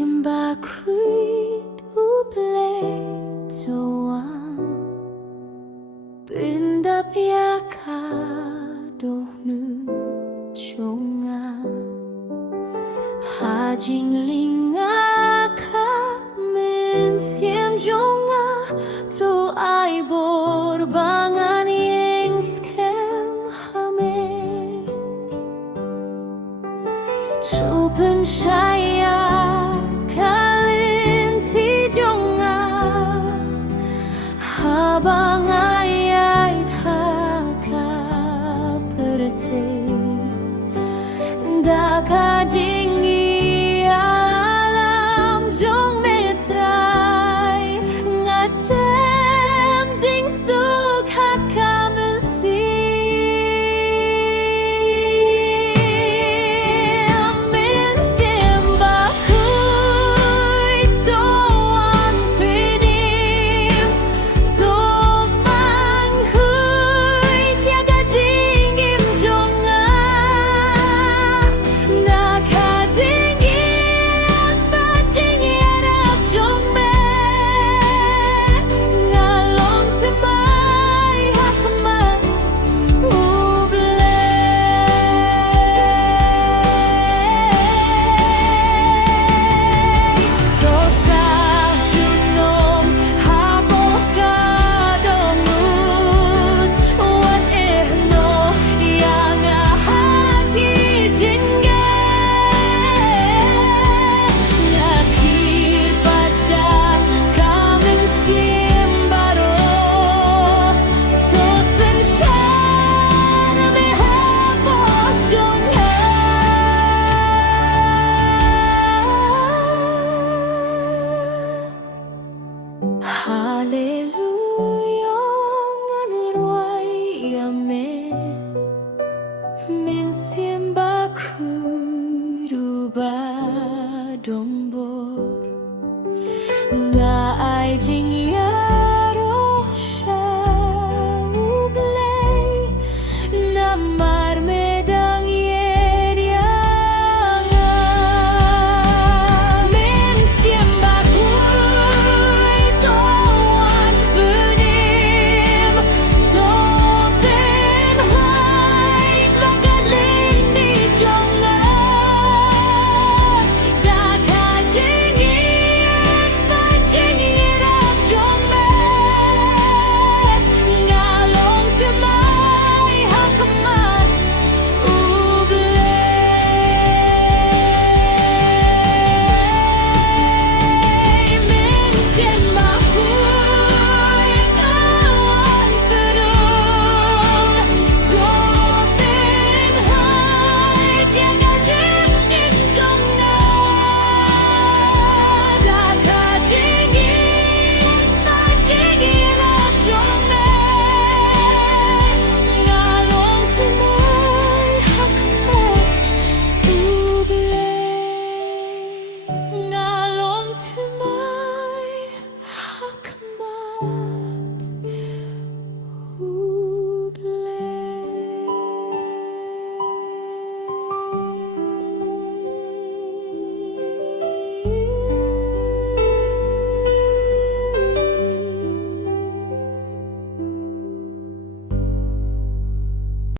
Simba quýt úp lệ doang Binda piaka dohnu chonga Ha jing linga ka min siem jonga To ai bor bangan yeng skem hame To pencaya kalin ti jonga Habang ayat haka perte Daka jingi alam jong metrai Ngasem jing suk haka mensi Min simba kui toan pinim So mang hui tiaga jingim jonga Naka jingi apa jingi arap jong me Ngalong temai hakmat uble Tosa junom haboh kadamut Wat ehno yang hati jingge Nakir pada kaming simbaro Tosen syara mehaboh jongha Hallelujah ngan ruai yame Min simba kuruba dombor Na ai jing